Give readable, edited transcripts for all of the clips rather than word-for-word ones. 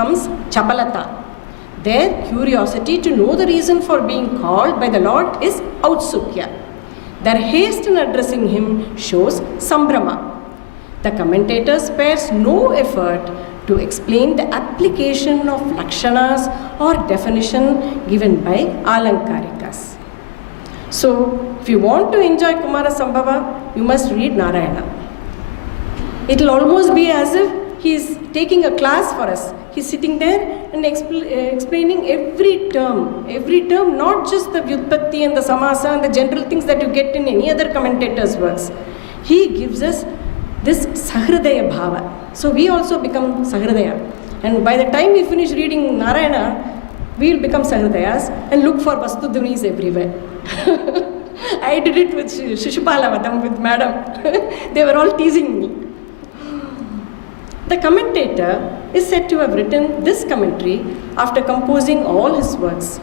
comes Chapalata. Their curiosity to know the reason for being called by the Lord is Autsukya. Their haste in addressing him shows Sambhrama. The commentator spares no effort to explain the application of lakshanas or definition given by Alankarikas. So, if you want to enjoy Kumarasambhava, you must read Narayana. It will almost be as if he is taking a class for us. He is sitting there and explaining every term, not just the Vyutpatti and the Samasa and the general things that you get in any other commentator's works. He gives us this Sahridaya Bhava. So we also become Sahridaya. And by the time we finish reading Narayana, we will become Sahridayas and look for Vastudhunis everywhere. I did it with Shishupala with Madam. They were all teasing me. The commentator is said to have written this commentary after composing all his works.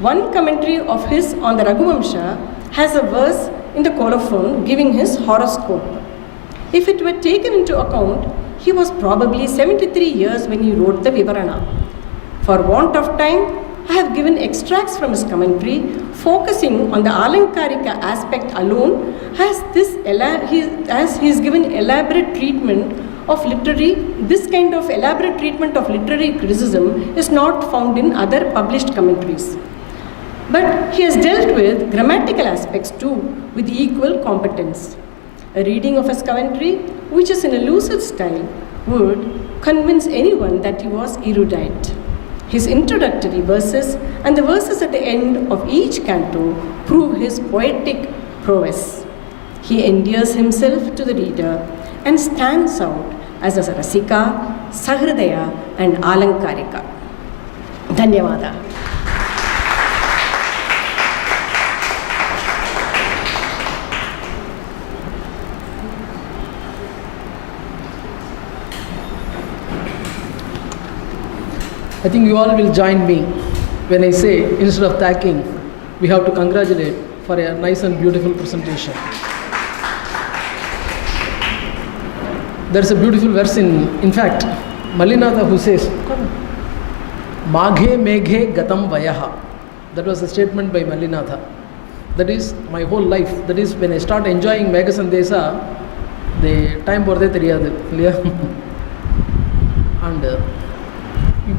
One commentary of his on the Raghuvamsha has a verse in the colophon giving his horoscope. If it were taken into account, he was probably 73 years when he wrote the Vivarana. For want of time, I have given extracts from his commentary, focusing on the Alankarika aspect alone, as he is given elaborate treatment of this kind of elaborate treatment of literary criticism is not found in other published commentaries. But he has dealt with grammatical aspects too with equal competence. A reading of his commentary, which is in a lucid style, would convince anyone that he was erudite. His introductory verses and the verses at the end of each canto prove his poetic prowess. He endears himself to the reader and stands out as a Rasika, Sahridaya and Alankarika. Dhanyavada. I think you all will join me when I say, instead of thanking, we have to congratulate for a nice and beautiful presentation. There is a beautiful verse in fact, Mallinatha who says, Maghe Meghe Gatam Vayaha. That was a statement by Mallinatha. That is my whole life. That is when I start enjoying Megha Sandesa, the time borde theriyadu. And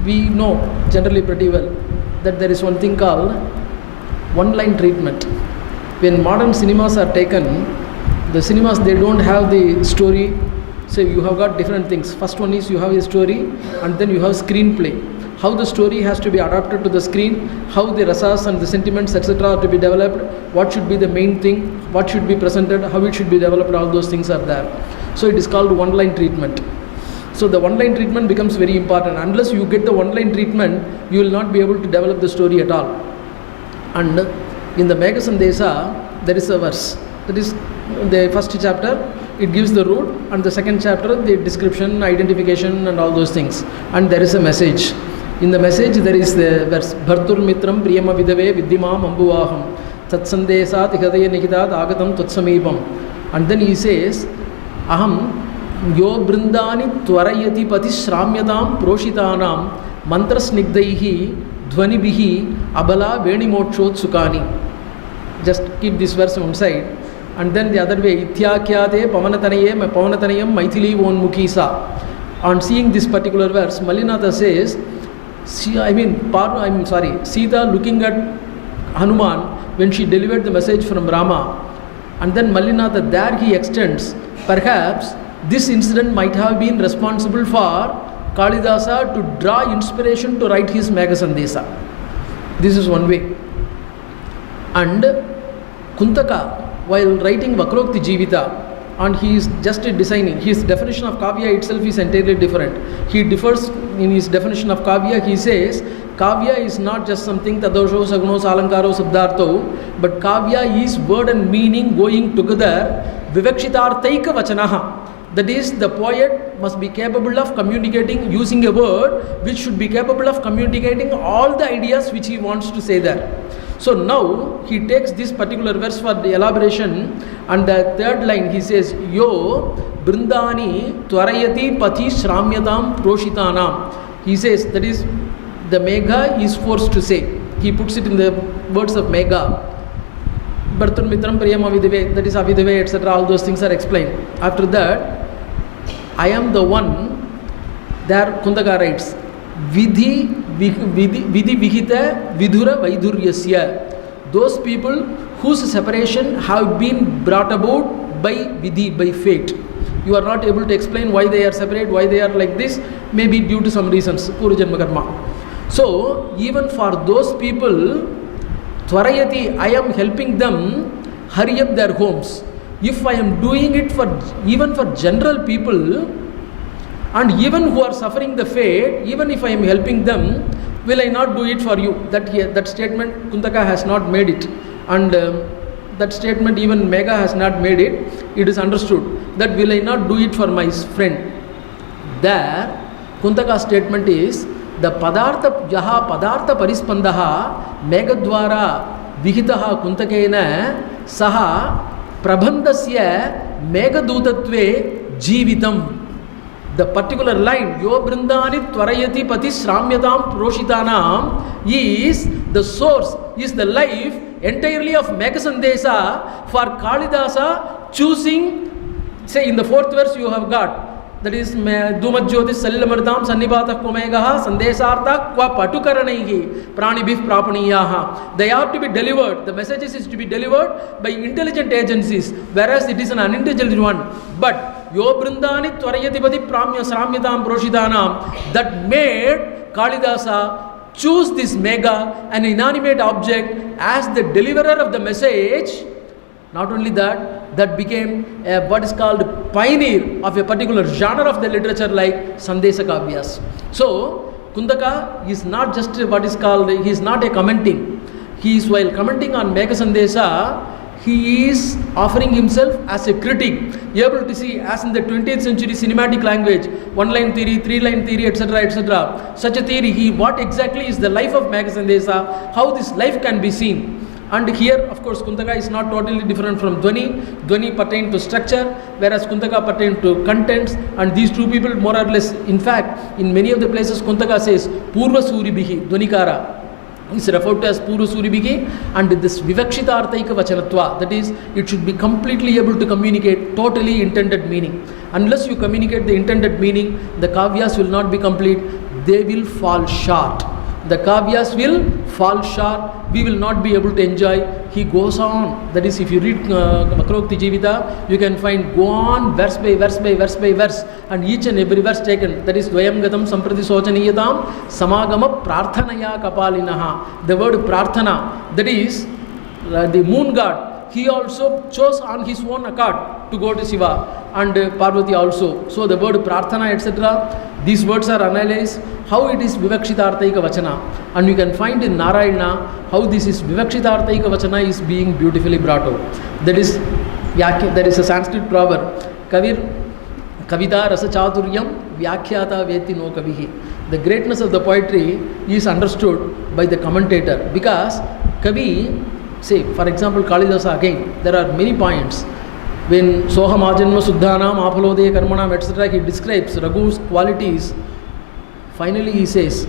we know generally pretty well that there is one thing called one-line treatment. When modern cinemas are taken, the cinemas, they don't have the story. So you have got different things. First one is you have a story and then you have screenplay. How the story has to be adapted to the screen, how the rasas and the sentiments etc. are to be developed, what should be the main thing, what should be presented, how it should be developed, all those things are there. So it is called one-line treatment. So the one-line treatment becomes very important. Unless you get the one-line treatment, you will not be able to develop the story at all. And in the Megha Sandesa, there is a verse. That is the first chapter, it gives the root, and the second chapter, the description, identification and all those things. And there is a message. In the message, there is the verse, Bhartur Mitram Priyama Vidave Viddimam Ambuvaham Tat Sandesat Hidaya Nikitat Agatam Tutsamibam. And then he says, Aham Yo Brindani Twarayati Pati Shramyatam Proshitanam Mantrasnigdaihi Dhvanibihi Abala Venimotshot Sukani. Just keep this verse on side. And then the other way, Ithyakyate Pavanatanayam Maithili Vonmukhi Sa. On seeing this particular verse, Mallinatha says, Sita looking at Hanuman when she delivered the message from Rama. And then Mallinatha, there he extends, perhaps this incident might have been responsible for Kalidasa to draw inspiration to write his Megha Sandesa. This is one way. And Kuntaka, while writing Vakrokti Jivita, and he is just designing, his definition of Kavya itself is entirely different. He differs in his definition of Kavya. He says, Kavya is not just something Tadosho, Sagno, Salankaro, Sabdartho, but Kavya is word and meaning going together. Vivakshitarthaika Vachanaha. That is, the poet must be capable of communicating using a word which should be capable of communicating all the ideas which he wants to say there. So now he takes this particular verse for the elaboration, and the third line he says, Yo Brindani Twarayati Pati Shramyatam Proshitanam. He says, that is, the Megha is forced to say. He puts it in the words of Megha. Bhartun Mitram Priyam Avidave, that is Avidave, etc. All those things are explained. After that, I am the one, there Kuntaka writes, Vidhi Vihita Vidura Vaiduryasya. Those people whose separation have been brought about by Vidhi, by fate. You are not able to explain why they are separate, why they are like this, maybe due to some reasons, Purva Janma Karma. So, even for those people, Tvarayati, I am helping them hurry up their homes. If I am doing it for even for general people, and even who are suffering the fate, even if I am helping them, will I not do it for you? That statement Kuntaka has not made it, and that statement even Megha has not made it. It is understood that will I not do it for my friend? There, Kuntaka's statement is the padartha yaha padartha parispandaha Megadwara vihitaha Kuntakena saha prabandasya Megadutatve jivitam. The particular line, Yo Brindani Tvarayati Pati Shramyatam Proshitanam, is the source, is the life entirely of Megasandesa for Kalidasa choosing, say in the fourth verse you have got, that is Dumajyotis Salilamardam Sannibata Kumegaha Sandesartha Kwa Patukaranaihi Pranibhif Prapaniyaha. They are to be delivered, the messages is to be delivered by intelligent agencies, whereas it is an unintelligent one. But Yo Brindani Tvarayatipati Pramya Sramyatam Proshitanam, that made Kalidasa choose this Mega, an inanimate object, as the deliverer of the message. Not only that, that became what is called pioneer of a particular genre of the literature like Sandesa Kavyas. So, Kuntaka is not just what is called, he is not a commenting. He is, while commenting on Mega Sandesa, he is offering himself as a critic, able to see, as in the 20th century cinematic language, one-line theory, three-line theory, etc., etc. Such a theory, what exactly is the life of Mega Sandesa, how this life can be seen. And here, of course, Kuntaka is not totally different from Dwani. Dwani pertained to structure, whereas Kuntaka pertained to contents. And these two people, more or less, in fact, in many of the places, Kuntaka says, Purva Suribihi, Dwanikara, is referred to as Purva Suribhihi, and this Vivakshita Arthaika Vachanatva, that is, it should be completely able to communicate totally intended meaning. Unless you communicate the intended meaning, the kavyas will not be complete, they will fall short. The kavyas will fall short, we will not be able to enjoy. He goes on, that is, if you read Makrokti Jivita, you can find go on verse by verse by verse by verse, and each and every verse taken, that is Dvayam Gatam Samprati Sochaniyatam Samagama Prarthanaya Kapalinaha. The word Prarthana, that is the moon god, he also chose on his own accord to go to Shiva, and Parvati also. So the word Prarthana, etc., these words are analyzed, how it is Vivakshitarthaika Vachana. And you can find in Narayana how this is Vivakshitarthaika Vachana is being beautifully brought out. That is a Sanskrit proverb, Kavir Kavita Rasa Chaturyam Vyakhyata Veti no Kavihi. The greatness of the poetry is understood by the commentator, because Kavi, say for example Kalidasa again, there are many points. When Soham Ajanma Suddhanam Aphalodaya Karmanam, etc., he describes Raghu's qualities. Finally he says,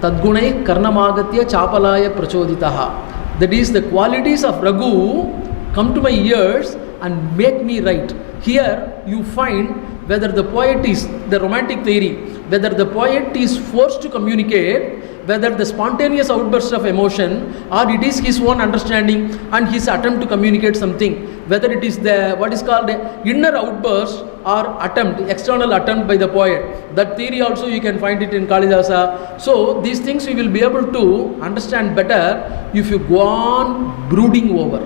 Tadgunai Karnamagatya Chapalaya Prachoditaha. That is, the qualities of Raghu come to my ears and make me write. Here you find whether the poet is, the romantic theory, whether the poet is forced to communicate, whether the spontaneous outburst of emotion, or it is his own understanding and his attempt to communicate something, whether it is the what is called inner outburst or attempt, external attempt by the poet. That theory also you can find it in Kalidasa. So these things we will be able to understand better if you go on brooding over.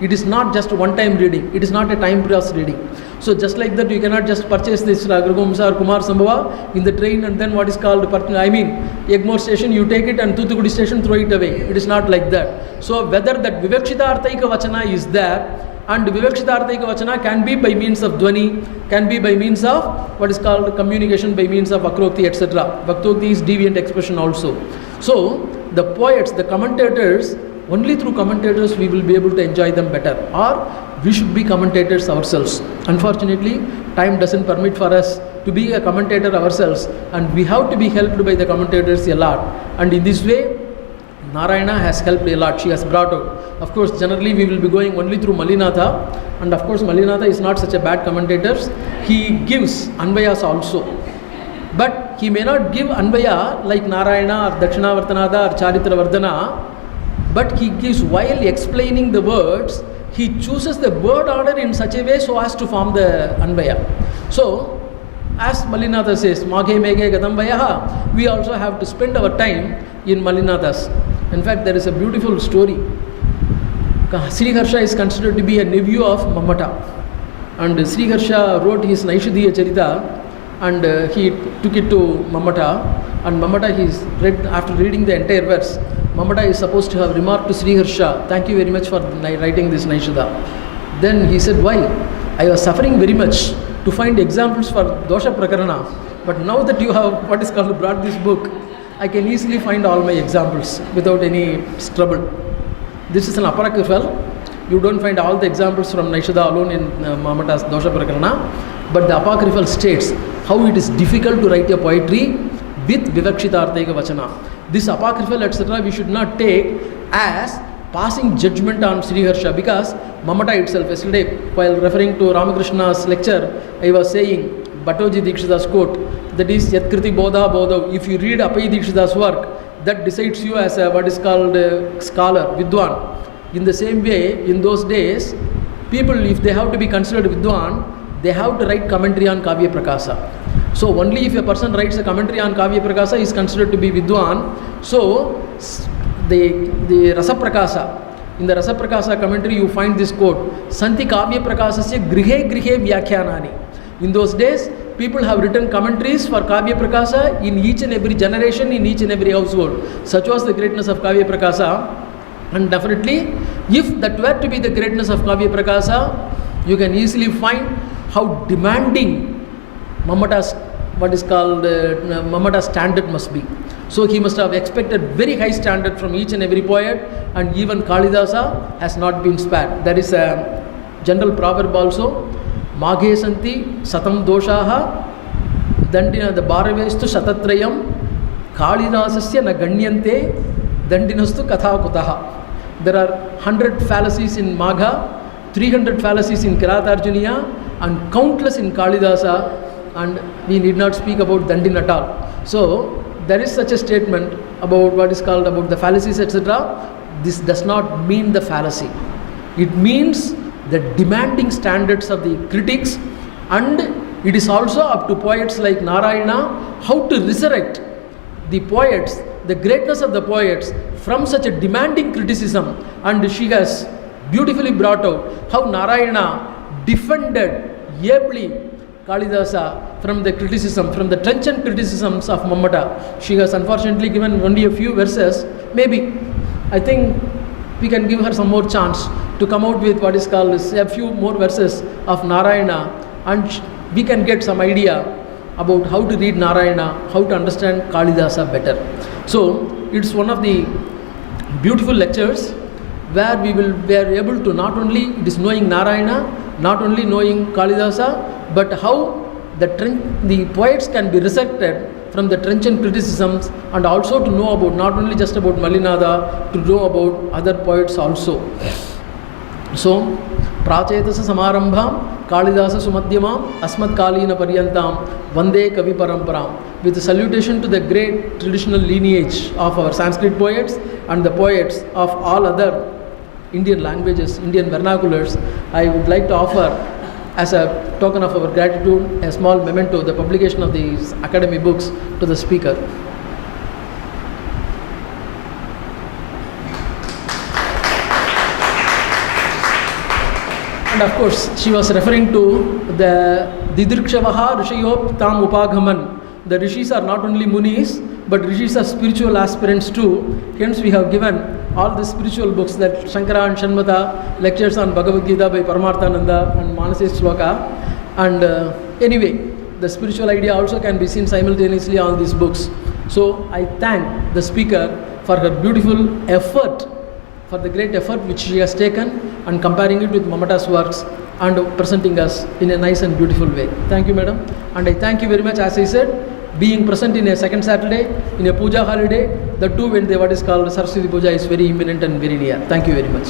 It is not just one-time reading. It is not a time-pass reading. So just like that, you cannot just purchase this Rajaram-part or Kumarasambhava in the train and then what is called, Egmore station, you take it, and Thuthukudi station, throw it away. It is not like that. So whether that Vivakshita Arthaika Vachana is there, and Vivakshita Arthaika Vachana can be by means of Dwani, can be by means of what is called communication by means of Akrokti, etc. Bhaktokti is deviant expression also. So the poets, the commentators, only through commentators we will be able to enjoy them better, or we should be commentators ourselves. Unfortunately, time doesn't permit for us to to be a commentator ourselves, and we have to be helped by the commentators a lot. And in this way, Narayana has helped a lot. She has brought out. Of course, generally we will be going only through Mallinatha, and of course Mallinatha is not such a bad commentator. He gives Anvayas also. But he may not give Anvaya like Narayana or Dakshinavartanada or Charitra Vardhana, but he gives, while explaining the words, he chooses the word order in such a way so as to form the Anvaya. So, as Mallinatha says, Maghe Meghe Gadam Vayaha, we also have to spend our time in Mallinatha's. In fact, there is a beautiful story. Sriharsha is considered to be a nephew of Mammata. And Sriharsha wrote his Naishadhiya Charita, and he took it to Mammata, and Mammata, read, after reading the entire verse, Mammata is supposed to have remarked to Sriharsha, thank you very much for writing this Naishadha. Then he said, why? I was suffering very much to find examples for Dosha Prakarana, but now that you have brought this book, I can easily find all my examples without any trouble. This is an apocryphal. You don't find all the examples from Naishadha alone in Mammata's Dosha Prakarana, but the apocryphal states how it is difficult to write a poetry with Vivakshitartheka Vachana. This apocryphal, etc., we should not take as passing judgment on Sriharsha, because Mammata itself, yesterday while referring to Ramakrishna's lecture, I was saying Bhattoji Dikshita's quote, that is Yatkriti Bodha Bodha. If you read Apai Dikshita's work, that decides you as a what is called a scholar, Vidwan. In the same way, in those days, people, if they have to be considered Vidwan, they have to write commentary on Kavya Prakasa. So only if a person writes a commentary on Kavya Prakasa is considered to be Vidwan. So the Rasa Prakasa, in the Rasa Prakasa commentary you find this quote, Santi Kavya Prakasasya Grihe Grihe Vyakhyanani. In those days, people have written commentaries for Kavya Prakasa in each and every generation, in each and every household. Such was the greatness of Kavya Prakasa. And definitely, if that were to be the greatness of Kavya Prakasa, you can easily find how demanding Mammata's Mammata's standard must be. So he must have expected very high standard from each and every poet, and even Kalidasa has not been spared. There is a general proverb also, Maghe Santi Satam Doshaha Dandina the Baravestu Shatatrayam Kalidasasya na Ganyante Dandinastu Katha Kutaha. There are 100 fallacies in Magha, 300 fallacies in Kiratarjuniya, and countless in Kalidasa, and we need not speak about Dandin at all. So there is such a statement about what is called about the fallacies, etc. This does not mean the fallacy. It means the demanding standards of the critics, and it is also up to poets like Narayana how to resurrect the poets, the greatness of the poets from such a demanding criticism. And she has beautifully brought out how Narayana defended ably Kalidasa from the criticism, from the trenchant criticisms of Mammata. She has unfortunately given only a few verses. Maybe, I think we can give her some more chance to come out with what is called a few more verses of Narayana, and we can get some idea about how to read Narayana, how to understand Kalidasa better. So, it's one of the beautiful lectures where we are able to not only it is knowing Narayana, not only knowing Kalidasa, but how the poets can be resurrected from the trenchant criticisms, and also to know about not only just about Mallinatha, to know about other poets also. So, Prachetasa Samarambham, Kalidasa Sumadhyamam, Asmat Kalina Paryantam, Vande Kavi Paramparam. With a salutation to the great traditional lineage of our Sanskrit poets and the poets of all other Indian languages, Indian vernaculars, I would like to offer, as a token of our gratitude, a small memento, the publication of these academy books to the speaker. And of course, she was referring to the Didrikshavaha Rishayop Tam Upaghaman. The rishis are not only munis, but rishis are spiritual aspirants too. Hence, we have given all the spiritual books, that Shankara and Shanmata, lectures on Bhagavad Gita by Paramarthananda and Manase Shloka. And anyway, the spiritual idea also can be seen simultaneously on these books. So, I thank the speaker for her beautiful effort, for the great effort which she has taken, and comparing it with Mammata's works. and presenting us in a nice and beautiful way. Thank you, madam. And I thank you very much, as I said, being present in a second Saturday, in a puja holiday, the two when the what is called Saraswati Puja is very imminent and very near. Thank you very much.